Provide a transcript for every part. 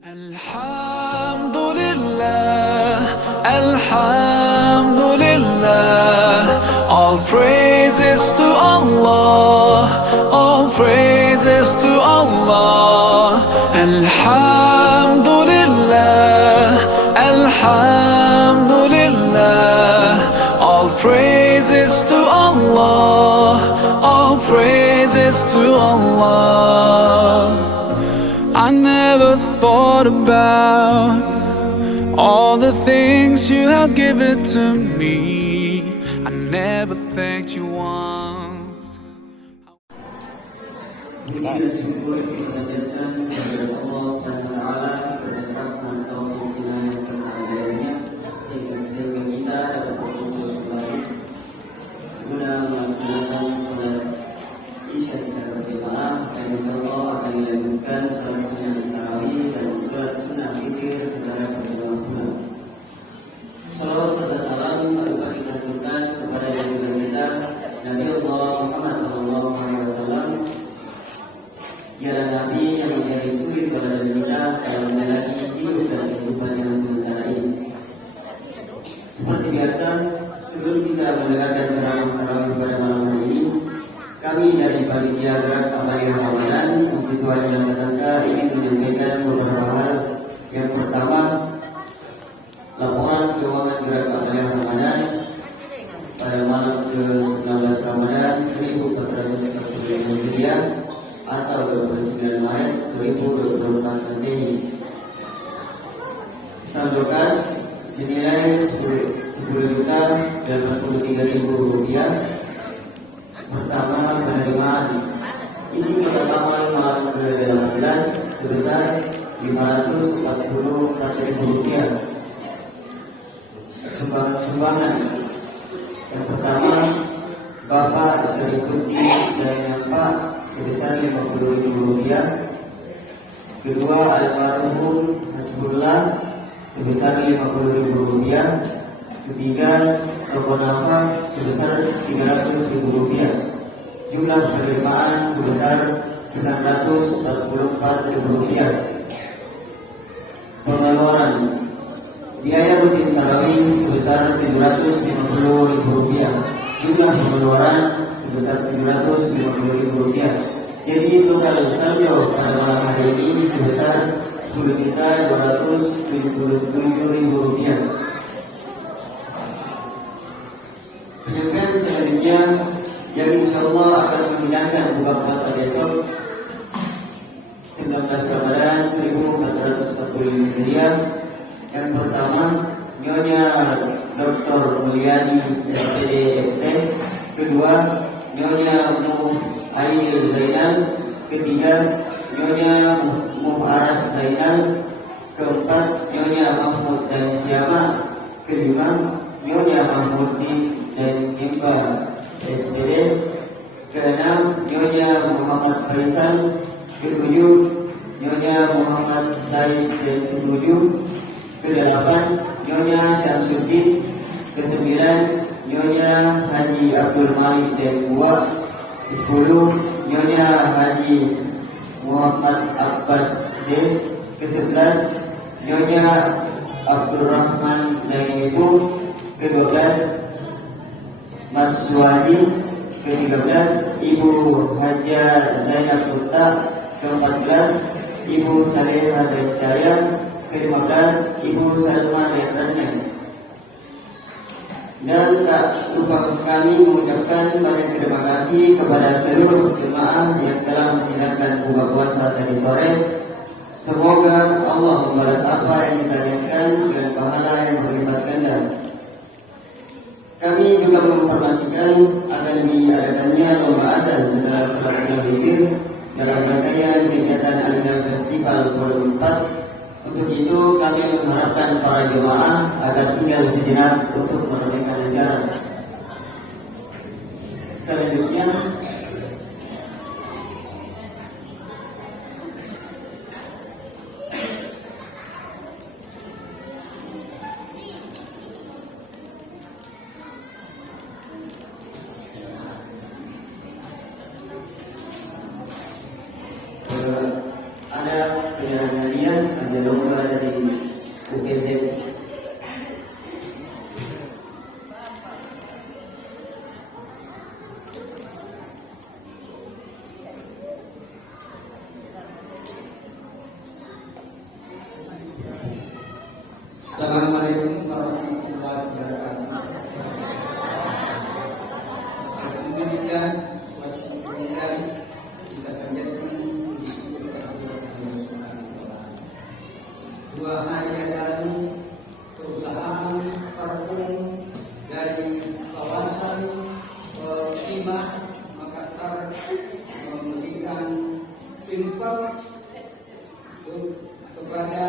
Alhamdulillah, Alhamdulillah, all praises to Allah, all praises to Allah. Alhamdulillah, Alhamdulillah, all praises to Allah, all praises to Allah. I never thought about all the things you had given to me. I never thanked you once. Puji dan syukur kita panjatkan kepada Allah Subhanahu wa taala atas rahmat taufik inayah serta hidayahnya sehingga kita dapat berkumpul kembali guna melaksanakan salat Isya secara berjamaah dan insyaallah akan dilanjutkan salat sunnah tarawih dan salat sunnah witir secara berjamaah pula. Salawat serta salam berupa kita haturkan kepada yang kita Nabi Allah Muhammad SAW. Ialah Nabi yang menjadi suri kepada kita dalam menjalani hidup dan kehidupan yang sementara ini. Seperti biasa, sebelum kita mendengarkan ceramah tarawih pada malam hari ini, kami dari Panitia Gerak Amaliyah Ramadan Masjid Tuhan yang Tetangga ingin menyampaikan beberapa hal. Yang pertama, laporan keuangan Gerak Amaliyah Ramadan pada malam ke-19 Ramadan 1445 Hijriah atau 29 Maret 2024 Masehi. Sandokas senilai 10.083.000 rupiah. Pertama, penerimaan isi pertama malam ke-18 sebesar 544.000 rupiah. Sumbangan yang pertama, Bapak Syarifuddin dan yang Pak sebesar 50.000 rupiah. Kedua, almarhum Hasbullah sebesar 50.000 rupiah. Ketiga, Toko Nafa sebesar 300.000 rupiah. Jumlah penerimaan sebesar 944.000 rupiah. Pengeluaran biaya rutin tarawih sebesar 750.000 rupiah. Jumlah pengeluaran sebesar 750.000 rupiah. Jadi total saldo pada malam hari ini sebesar 10.277.000 rupiah. Penyampaian selanjutnya yang insyaallah akan menghidangkan buka puasa besok 19 Ramadan 1445 Hijriah. Yang pertama, Nyonya Dr. Mulyani SPD FT. Kedua, Nyonya Aidil Zainal. Ketiga, Nyonya Muharas Zainal. Keempat, Nyonya Mahmud dan Siama. Kelima, Nyonya Mahmudin dan Imba SPD. Keenam, Nyonya Muhammad Faisal. Ketujuh, Nyonya Muhammad Said dan Setuju. Kedelapan, Nyonya Syamsuddin. Kesembilan, Nyonya Haji Abdul Malik dan Buah. Kesepuluh, Nyonya Haji Muhammad Abbas D. Kesebelas, Nyonya Abdurrahman dan Ibu. Ke-12, Mas Suhaji. Ke-13, Ibu Haja Zainab Putta. Ke-14, Ibu Saleha dan Jaya. Ke-15, Ibu Salma dan Reneng. Dan tak lupa kami mengucapkan banyak terima kasih kepada seluruh jemaah yang telah menjalankan buka puasa tadi sore. Semoga Allah membalas apa yang kita niatkan dengan pahala yang berlipat ganda. Kami juga menginformasikan akan diadakannya lomba azan setelah salat sunnah witir dalam rangkaian kegiatan Alinan Festival Volume 4. Untuk itu kami mengharapkan para jemaah agar tinggal sejenak untuk meramaikan acara. Selanjutnya, ada penyerahan hadiah, ada Assalamualaikum warahmatullahi wabarakatuh. Alhamdulillah wa syukurillah kita panjatkan puji syukur kehadirat Allah Subhanahu wa taala. 2 hari yang lalu perusahaan parfum dari kawasan Timah Makassar memberikan infak kepada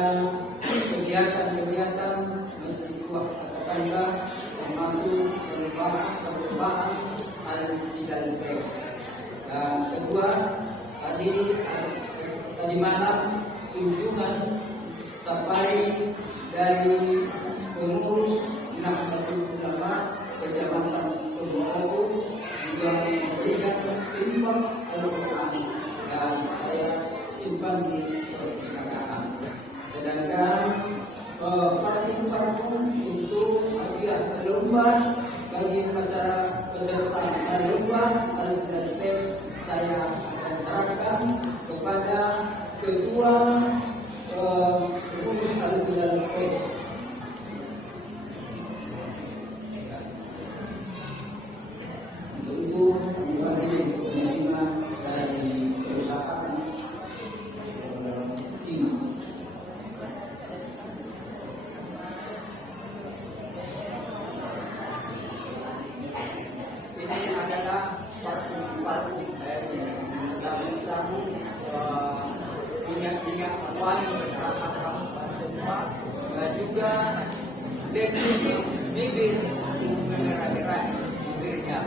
kegiatan-kegiatan Masjid Wah Katakanlah termasuk perubahan Al-Hilal Fest. Dan kedua, tadi malam kunjungan safari dari pengurus Nahdlatul Ulama Kecamatan Sumbawa juga memberikan infak Al-Quran dan saya simpan di perpustakaan. Sedangkan parfum untuk hadiah lomba bagi peserta lomba Al-Hilal Fest saya akan serahkan kepada ketua pengurus Al-Hilal Fest. Untuk itu kembali menerima dari perusahaan Timah. Ini adalah parfum dari sabun-sabun minyak-minyak wangi rempah-rempah semua, dan juga lipstick bibir untuk mengerat-erat bibirnya.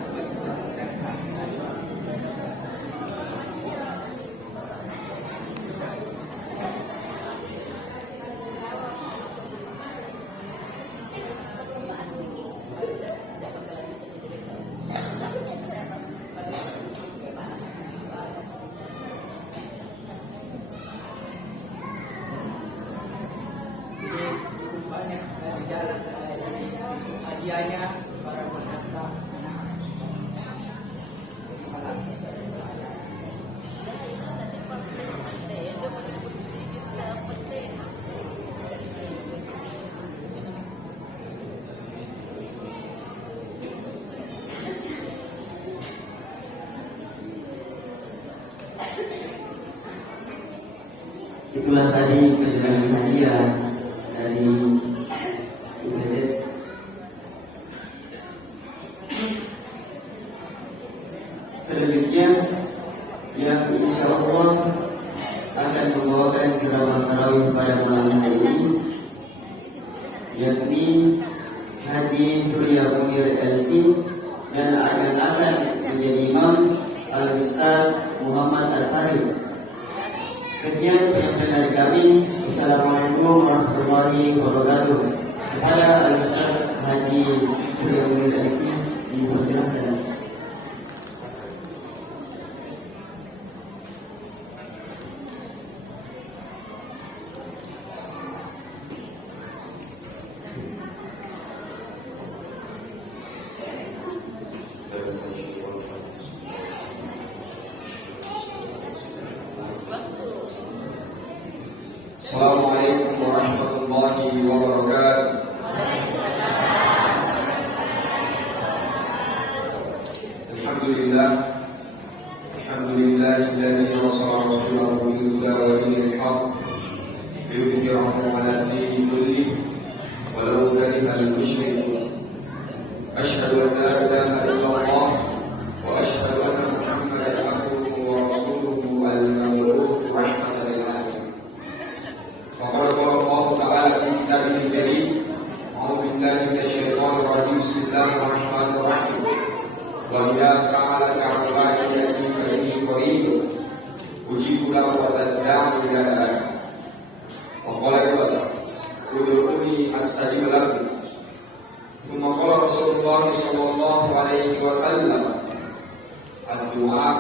Banyak dari jalan hadiahnya para peserta. Itulah tadi penjelasan hadiah dari UPZ. Selanjutnya yang insya Allah akan membawakan ceramah tarawih pada malam hari ini, yakni Haji Surya Munir LC, dan akan menjadi imam Al-Ustaz Muhammad Asari. Sekian penyampaian dari kami. Assalamualaikum warahmatullahi wabarakatuh. Kepada Al-Ustaz Haji Surya Munir LC, dipersilakan. Assalamualaikum warahmatullahi wabarakatuh. Alhamdulillah, alhamdulillahilladzi rasala rasulahu bil huda wa dinil haqq liyudhhirahu 'ala ad-dini kullihi walau karihal musyrikun. Asyhadu an la ilaha illallah wa asyhadu anna Muhammadan abduhu wa rasuluhu al-mab'uts rahmatan lil alamin. فقال الله تعالى في كتابه الكريم: أعوذ بالله من الشيطان الرجيم، بسم الله الرحمن الرحيم. وإذا سألك عبادي عني فإني قريب أجيب دعوة الداعي إذا دعاني. وقال أيضا: ادعوني أستجب لكم. ثم قال رسول الله صلى الله عليه وسلم: الدعاء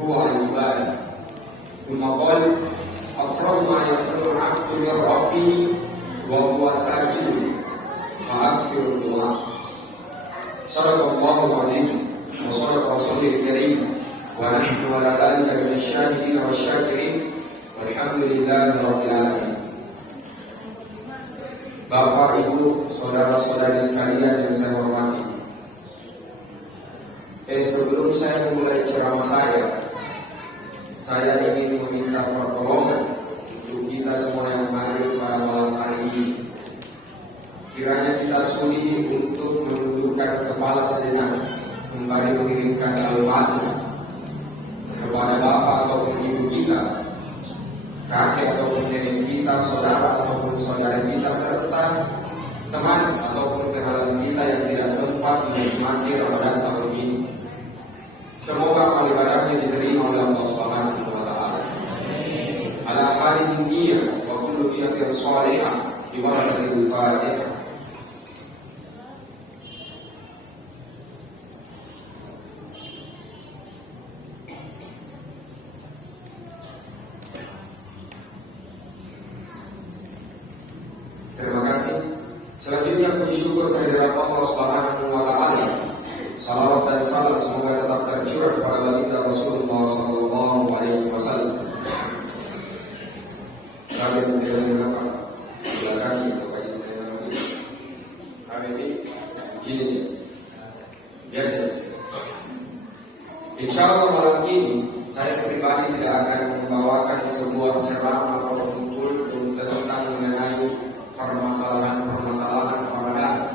هو العبادة. ثم قال: أقرب ما يكون العبد من ربه وهو ساجد فأكثر الدعاء. صدق الله العظيم وصدق رسوله الكريم ونحن على ذلك من الشاهدين والشاكرين والحمد لله رب العالمين. Bapak, Ibu, saudara-saudari sekalian yang saya hormati. Sebelum saya memulai ceramah saya ingin meminta pertolongan untuk kita semua yang hadir pada malam hari ini. Kiranya kita sudi untuk menundukkan kepala sejenak sembari mengirimkan al-Fatihah kepada Bapak ataupun Ibu kita, kakek ataupun nenek kita, saudara ataupun saudara kita, serta teman ataupun kenalan kita yang tidak sempat menikmati Ramadan tahun ini. Semoga amal ibadahnya diterima oleh Allah Subhanahu wa taala. Ala hadhihi niyyah wa kullu niyyatin shalihah fi waqtil Fatihah. Terima kasih. Selanjutnya puji syukur kehadirat Allah Subhanahu wa taala. Salawat dan salam semoga tetap tercurah kepada baginda Rasulullah sallallahu alaihi wasallam. Kami mendengar apa? Silakan kita kami ini begini. Biasa. Insyaallah malam ini saya pribadi tidak akan membawakan sebuah ceramah atau kultum tentang mengenai permasalahan Ramadan.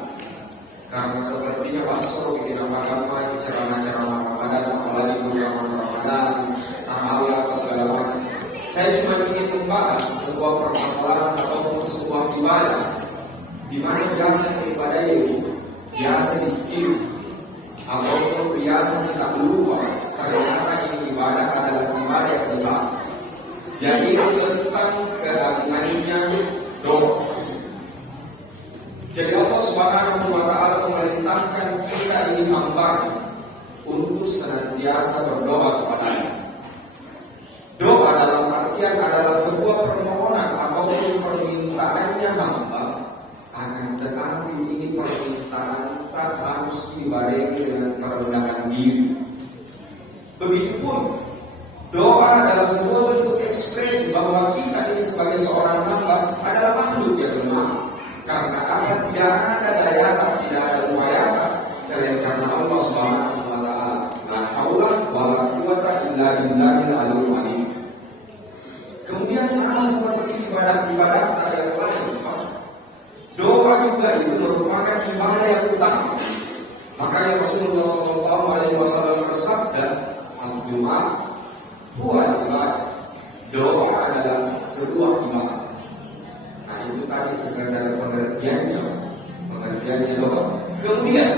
Karena sepertinya masuk di nama-nama ceramah-ceramah Ramadan, apalagi bulan Ramadan, amal atau segala macam. Saya cuma ingin membahas sebuah permasalahan ataupun sebuah ibadah di mana biasa ibadah itu biasa di-skip ataupun biasa kita lupa karena ini ibadah adalah ibadah yang besar. Jadi tentang keagungannya doa. Jadi Allah Subhanahu wa taala memerintahkan kita ini hamba untuk senantiasa berdoa kepada-Nya. Doa dalam artian adalah sebuah permohonan ataupun permintaannya hamba, akan tetapi ini permintaan tak harus dibarengi dengan kerendahan diri. Begitupun doa adalah sebuah bentuk ekspresi bahwa kita ini sebagai seorang hamba adalah makhluk yang lemah. Karena apa? Tidak ada daya, tidak ada upaya selain karena Allah Subhanahu wa taala. La haula wala quwwata illa billahil aliyyil azim. Kemudian sama seperti ibadah-ibadah yang lain, doa juga itu merupakan ibadah yang utama. Makanya Rasulullah sallallahu alaihi wasallam bersabda, "Al-du'a huwa ibadah." Doa adalah sebuah ibadah. Nah itu tadi sekedar pengertiannya doa. Kemudian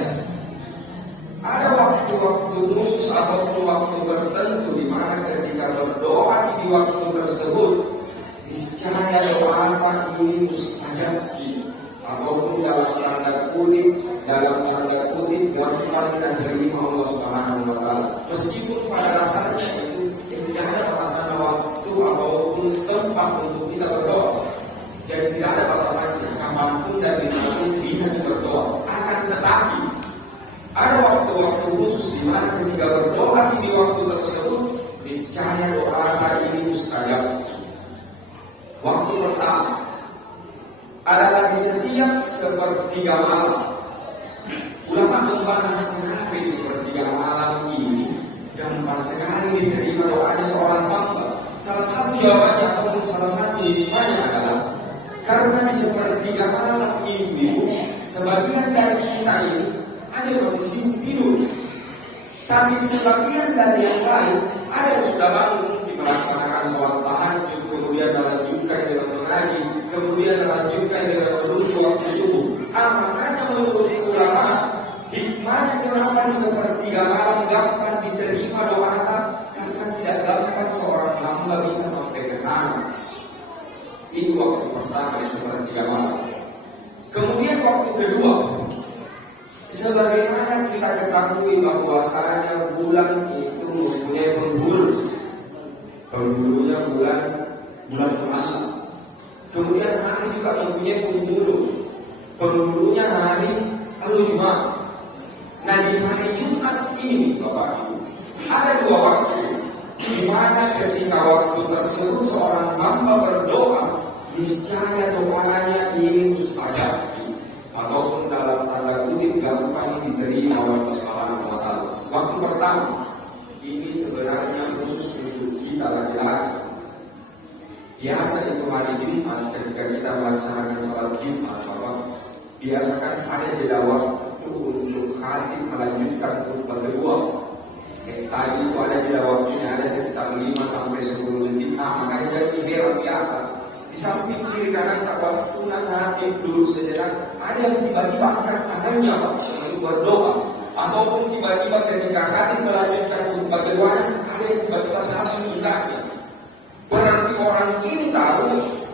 ada waktu-waktu khusus ataupun waktu tertentu di mana ketika berdoa di waktu tersebut niscaya doa ini mustajab ataupun dalam tanda kutip gampang dan diterima Allah Subhanahu wa taala. Meskipun pada dasarnya itu tidak ada batasan waktu ataupun tempat untuk kita berdoa. Jadi tidak ada batasannya, kapanpun dan dimanapun bisa berdoa. Akan tetapi ada waktu-waktu khusus di mana ketika berdoa di waktu tersebut niscaya doa hari ini mustajab. Waktu pertama adalah di setiap sepertiga malam. Ulama membahas kenapa sepertiga malam ini gampang sekali diterima doanya seorang hamba. Salah satu jawabannya ataupun salah satu hikmahnya adalah karena di sepertiga malam itu sebagian dari kita ini ada posisi tidur, tapi sebagian dari yang lain ada yang sudah bangun melaksanakan sholat tahajud, kemudian dilanjutkan dengan mengaji, kemudian dilanjutkan dengan menuju waktu subuh. Makanya menurut ulama hikmahnya kenapa di sepertiga malam gampang diterima doa karena tidak gampang seorang hamba bisa sampai ke sana. Itu waktu pertama di sepertiga malam. Kemudian waktu kedua, sebagaimana kita ketahui bahwasanya bulan itu mempunyai penghulu. Penghulunya bulan Muharram. Kemudian hari juga mempunyai penghulu. Penghulunya hari Jumat. Nah di hari Jumat ini Bapak Ibu ada dua waktu di mana ketika waktu tersebut seorang hamba berdoa niscaya doanya ini mustajab. pertama, ini sebenarnya khusus untuk kita laki-laki. Biasa itu hari Jumat ketika kita melaksanakan sholat Jumat, Bapak, biasakan ada jeda waktu untuk khatib melanjutkan khutbah kedua. Tadi itu ada jeda waktunya, ada sekitar 5 sampai 10 menit. Makanya jadi heran biasa. Di samping kiri kanan waktu khatib duduk sejenak, ada yang tiba-tiba angkat tangannya Pak untuk berdoa. Ataupun tiba-tiba ketika khatib melanjutkan khutbah kedua, ada yang tiba-tiba langsung mintanya. Berarti orang ini tahu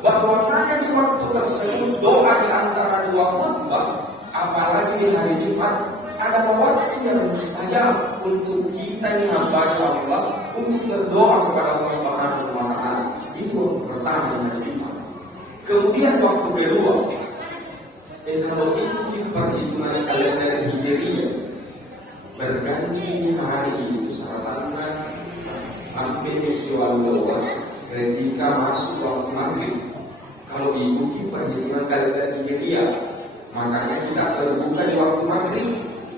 bahwasanya di waktu tersebut doa di antara dua khutbah, apalagi di hari Jumat, adalah waktu yang mustajab untuk kita ini hamba Allah untuk berdoa kepada Allah Subhanahu wa Ta'ala. Itu waktu pertama di hari Jumat. Kemudian waktu kedua, kalau itu perhitungan kalender Hijriah, berganti hari itu sarannya sampai waktu doa ketika masuk waktu maghrib. Kalau diikuti perhitungan kalender Hijriah, makanya kita berbuka di waktu maghrib.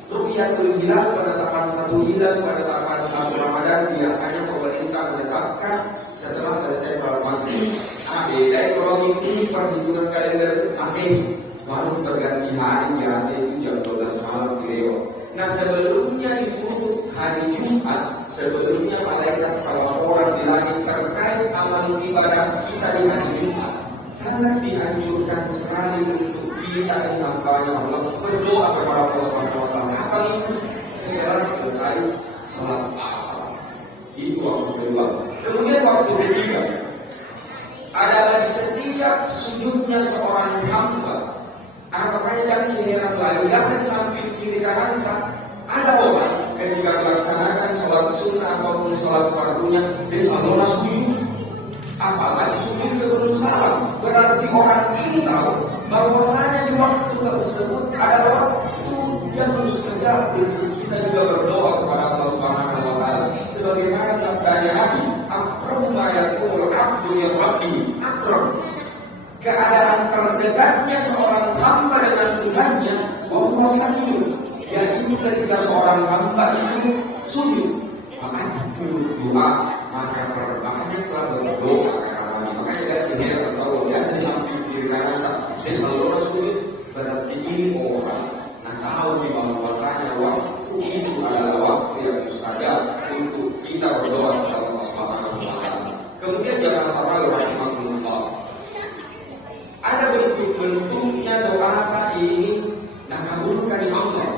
Ru'yatul hilal, penetapan satu hilal, penetapan satu Ramadan biasanya pemerintah menetapkan setelah selesai sholat maghrib. Beda kalau ini perhitungan kalender Masehi, baru berganti hari biasa itu jam 12 malam beliau. Nah sebelumnya ditutup hari Jumat, sebelumnya malaikat orang di langit terkait amal ibadah kita di hari Jumat. Sangat dianjurkan sekali untuk kita yang hambanya Allah berdoa kepada Allah Subhanahu wa Ta'ala. Kapan itu? Setelah selesai salat asar. Itu waktu kedua. Kemudian waktu ketiga adalah di setiap sujudnya seorang hamba. Makanya jangan heran lagi, biasa di samping kiri kanan ada orang ketika melaksanakan sholat sunnah ataupun sholat fardunya dia selalu sujud. Apalagi sujud sebelum salam, berarti orang ini tahu bahwasanya di waktu tersebut adalah waktu yang mustajab untuk kita juga berdoa kepada Allah Subhanahu wa Ta'ala. Sebagaimana sabdanya Nabi, "Aqrabu ma yakunul 'abdu min rabbih." Aqrab, keadaan terdekatnya seorang hamba dengan Tuhannya, bahwa sajud, yaitu ketika seorang hamba itu sujud. Makanya doa, makanya telah berdoa karena makanya dia tidak tahu biasa di samping kiri kanan dia selalu sujud. Berarti ini orang tahu di bahwasanya waktu itu adalah waktu yang mustajab untuk kita berdoa kepada Allah Subhanahu wa Ta'ala. Kemudian jangan terlalu rahimahullah. Ada bentuk-bentuknya doa ini kabulkan Allah.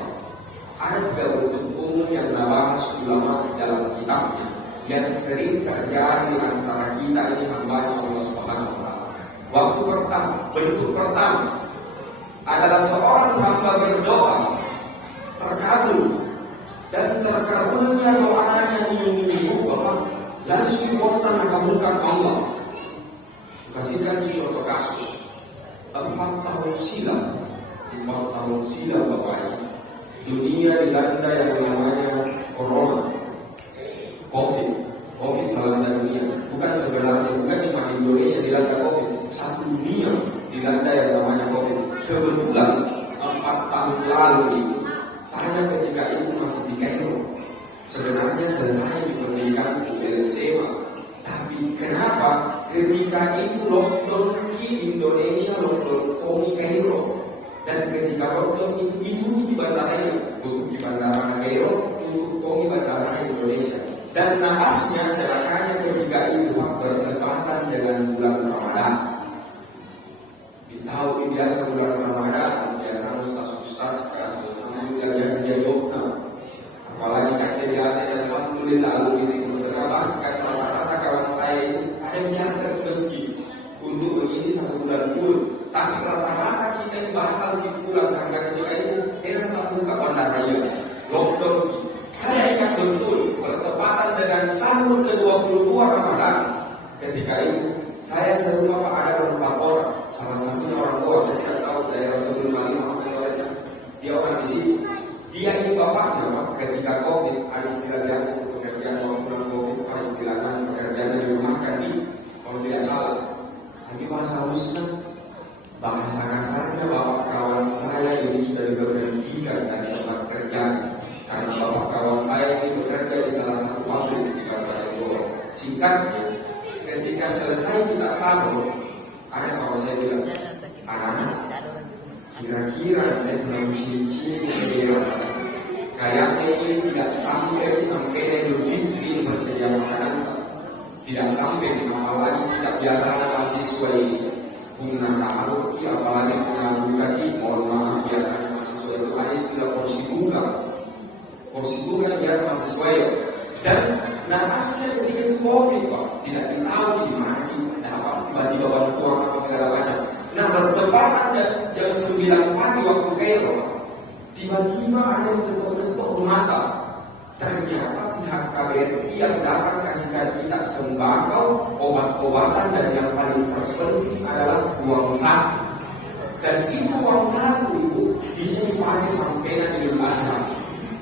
Ada 3 bentuk umum yang dibahas ulama dalam kitabnya yang sering terjadi antara kita ini hamba Allah Subhanahu wa Ta'ala. Waktu pertama, bentuk pertama adalah seorang hamba berdoa terkabul, dan terkabulnya doanya menunggu bahwa langsung kontan mengabulkan Allah. Kasihkan contoh kasus 4 tahun silam Bapak, dunia dilanda yang namanya corona, COVID melanda dunia. Bukan sebenarnya, bukan cuma di Indonesia dilanda COVID, satu dunia dilanda yang namanya COVID. Kebetulan 4 tahun lalu itu, saya ketika itu masih di Kairo. Sebenarnya selesai di pendidikan SMA, tapi kenapa ketika itu lockdown di Indonesia, lockdown di Kairo. Dan ketika lockdown itu di bandara itu, tutup di bandara Kairo, tutup di bandara Indonesia. Dan naasnya celakanya ketika itu bertepatan dengan bulan Ramadan. Tahu biasa bulan Ramadan, biasa ustaz yang jawabna. Apalagi kakek biasa yang alhamdulillah ini bahkan rata-rata kawan saya itu ada yang charter ke masjid untuk mengisi 1 bulan full. Tapi rata-rata kita yang bakal pulang karena ketika itu kita tak buka bandara ya, lockdown. Saya ingat betul bertepatan dengan sahur ke-22 Ramadan. Ketika itu saya serumah ada 4 orang, salah satunya orang tua. Saya tidak tahu daerah sebelum Malimah, dia orang di sini. Dia ini bapaknya Pak, ketika COVID, ada istilah biasa pekerjaan waktu COVID, ada istilahnya pekerjaan di rumah kan di, kalau tidak salah. Lagi bahasa Muslim, bahasa kasarnya bapak kawan saya ini sudah diberhentikan dari tempat kerja. karena bapak kawan saya ini bekerja di salah satu pabrik di Bogor. Singkatnya, ketika selesai kita sahur, ada kawan saya bilang, anak-anak, kira-kira dia punya cincin yang dirasa kayaknya ini tidak sampai Idul Fitri bersedia makanan, tidak sampai di lagi tidak biasa mahasiswa ini punya sahur, apalagi punya kaki, mohon maaf biasanya mahasiswa itu ada istilah porsi bunga biasa mahasiswa itu. Dan aslinya ketika itu COVID Pak, tidak ditahu di mana tiba-tiba baru kurang apa segala macam. Bertepatan jam 9 pagi waktu Kairo, tiba-tiba ada yang ketok-ketok mata. Ternyata pihak KBRI yang datang kasihkan kita sembako, obat-obatan, dan yang paling terpenting adalah uang saku. Dan itu uang saku itu bisa dipakai sampai nanti Idul Adha.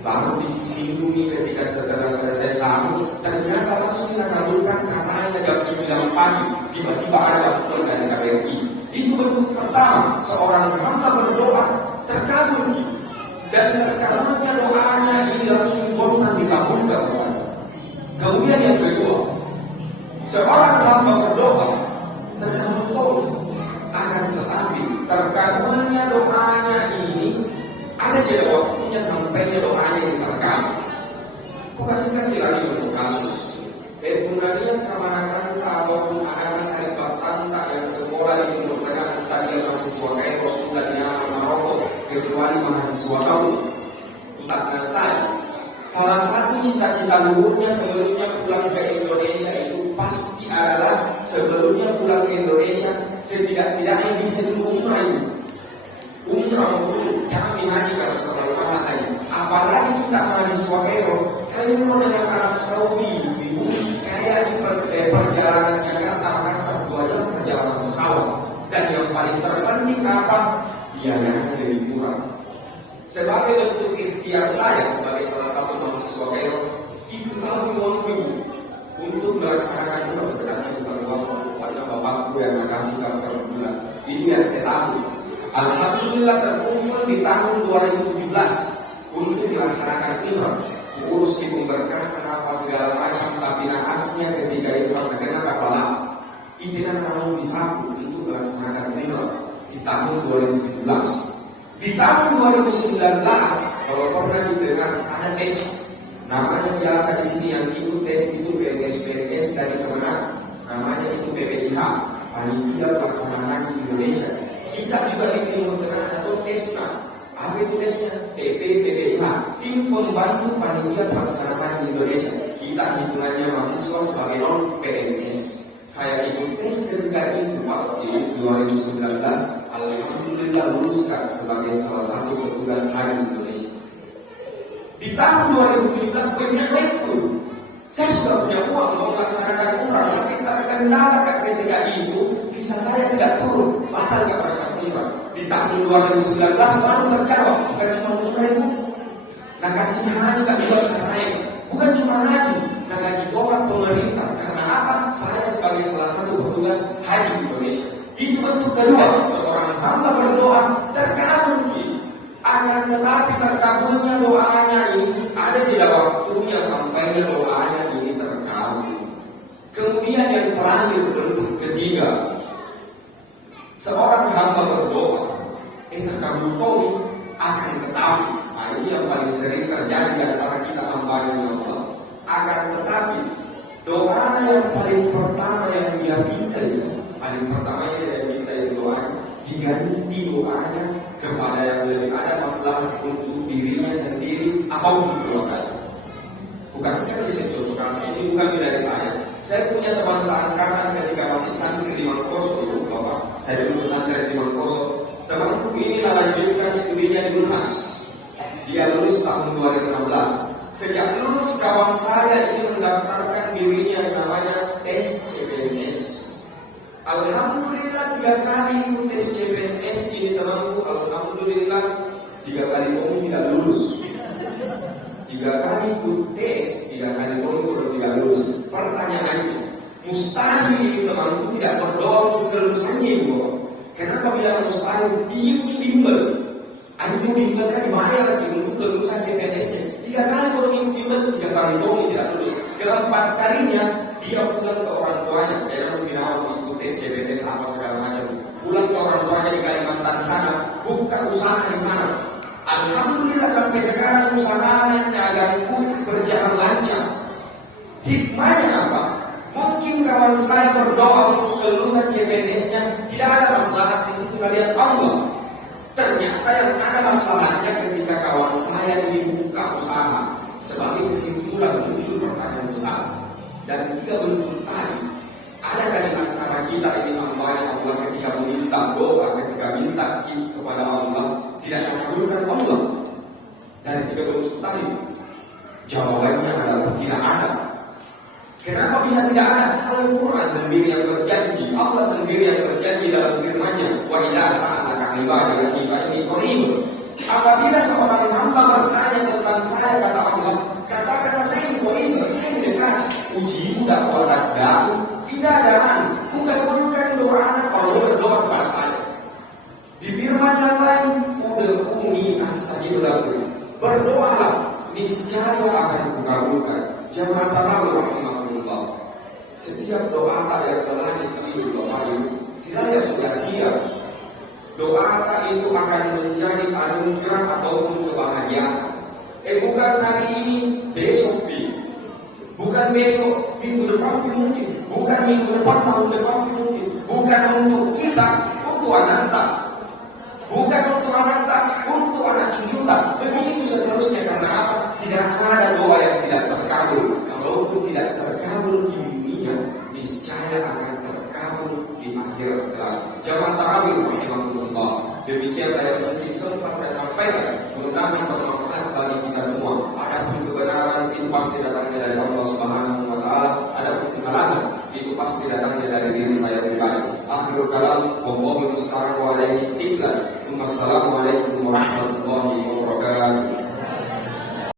Baru disinggungi ketika setelah selesai sahur, ternyata langsung dikabulkan karena hanya jam 9 pagi tiba-tiba ada laporan dari KBRI. Itu bentuk pertama seorang hamba berdoa terkabul, dan terkabulnya doanya ini langsung spontan dikabulkan. Kemudian yang kedua, seorang hamba berdoa terkabul, akan tetapi terkabulnya doanya ini ada jeda waktunya sampainya doanya yang terkabul. Kok kan lagi untuk kasus pernah kemanakan ataupun anak saya batanta yang sekolah di Timur Tengah, entah dia mahasiswa Kairo sudah di Maroko, kecuali mahasiswa Saudi. Entahkan saya, salah satu cita-cita luhurnya sebelumnya pulang ke Indonesia itu pasti adalah sebelumnya pulang ke Indonesia setidak-tidaknya bisa dulu umrah dulu, jangan haji karena terlalu mahal haji. Apalagi kita mahasiswa Kairo, kalau dengan Arab Saudi, ibu kayak di perjalanan Jakarta Makassar 2 jam perjalanan pesawat. Dan yang paling terpenting apa? Biayanya lebih murah. Sebagai bentuk ikhtiar saya sebagai salah satu mahasiswa Kairo, ikut uang ini untuk melaksanakan umrah sebenarnya bukan uang karena bapakku yang makasih per bulan. Ini yang saya tahu. Alhamdulillah terkumpul di tahun 2017 untuk dilaksanakan umrah. Urus di pemberkasan apa segala macam, tapi naasnya ketika itu terkena kepala itu namun bisa untuk melaksanakan umrah di tahun 2017. Di tahun 2019 kalau pernah didengar ada tes namanya biasa di sini yang ikut tes itu PPS dari Kemenang, namanya itu PPIH, Panitia Pelaksanaan di Indonesia. Kita juga di Timur Tengah atau TESNA. Apa itu tesnya? TPPPH, Tim Pembantu Panitia Pelaksanaan di Indonesia. Kita hitungannya mahasiswa sebagai non-PNS. Saya ikut tes ketika itu waktu 2019. Alhamdulillah lulus sebagai salah satu petugas haji di Indonesia. Di tahun 2017 itu saya sudah punya uang mau melaksanakan umrah, tapi terkendala ketika itu visa saya tidak turun, batal kepada umrah. Di tahun 2019 baru terjawab, bukan cuma umrah itu. Nah kasihnya haji kami buat naik, bukan cuma haji, nah gaji tolak pemerintah. Karena apa? Saya sebagai salah satu petugas haji di Indonesia. Itu bentuk kedua, seorang hamba berdoa terkabul. Akan tetapi terkabulnya doanya ini ada jeda waktunya sampainya doanya ini terkabul. Kemudian yang terakhir bentuk ketiga, seorang hamba berdoa terkabul tobi akan tetapi ini yang paling sering terjadi antara kita hamba dan Allah. Akan tetapi doa yang paling pertama yang dia minta itu, paling pertama yang dia minta itu doanya diganti doanya kepada yang lebih ada masalah untuk dirinya sendiri atau untuk keluarga. Bukan saja saya contoh kasus ini bukan dari saya. Saya punya teman seangkatan ketika masih santri di Mangkoso dulu, bapak. Saya dulu santri di Mangkoso. Temanku ini lanjutkan studinya di Unhas. Dia lulus tahun 2016. Sejak lulus kawan saya ini mendaftarkan dirinya yang namanya tes CPNS. Alhamdulillah 3 kali ikut tes CPNS ini temanku. Alhamdulillah 3 kali pun tidak lulus. 3 kali ikut tes, 3 kali pun tidak lulus. Pertanyaannya, mustahil ini temanku tidak berdoa untuk kelulusannya. Kenapa bilang mustahil? Dia bimbel. Anjing bimbel kan dibayar untuk kelulusan CPNS-nya. 3 kali kalau bimbel, 3 kali dong tidak lulus. Keempat kalinya dia pulang ke orang tuanya. Dia membina ikut tes CPNS apa segala macam. Pulang ke orang tuanya di Kalimantan sana, buka usaha di sana. Alhamdulillah sampai sekarang usahanya agakku berjalan lancar. Hikmahnya apa? Mungkin kawan saya berdoa untuk kelulusan CPNS-nya tidak ada masalah di situ, lihat Allah. Ternyata yang ada masalahnya ketika kawan saya dibuka usaha. Sebagai kesimpulan muncul pertanyaan besar. Dan ketika bentuk tadi, ada di antara kita ini hamba Allah ketika meminta doa, ketika minta kepada Allah tidak dikabulkan Allah. Dan ketika bentuk tadi, jawabannya adalah tidak ada. Kenapa bisa tidak ada? Al-Quran sendiri yang berjanji, Allah sendiri yang berjanji dalam firman-Nya, wa idza sa'alaka ibadi fa inni qarib. Apabila seorang hamba bertanya tentang saya, kata Allah, katakanlah saya qarib, saya dekat. Ujibu dakwat da'i tidak ada, kukabulkan doa anak kalau berdoa kepada saya. Di firman yang lain, ud'uni astajib lakum. Berdoalah, niscaya akan kukabulkan. Jamaah tarawih rahimahullah. Setiap doa yang telah diterima tidak ada sia-sia. Doa itu akan menjadi anugerah ataupun kebahagiaan. Bukan hari ini, besok bukan besok, minggu depan mungkin, bukan minggu depan, tahun depan mungkin, bukan untuk kita, untuk anak tak, bukan untuk anak tak, untuk anak cucu tak. Begitu seterusnya. Karena apa? Tidak ada doa yang tidak terkabul. Kalaupun tidak terkabul di dunia, niscaya akan terkabul di akhirat kelak. Jamaah tarawih rahimahullah. Demikianlah yang mungkin sempat saya sampaikan. Mudah-mudahan bermanfaat bagi kita semua. Adapun kebenaran itu pasti datangnya dari Allah Subhanahu wa taala. Adapun kesalahan itu pasti datangnya dari diri saya pribadi. Akhirul kalam, wallahu musta'an wa alaihi tiklan. Wassalamualaikum warahmatullahi wabarakatuh.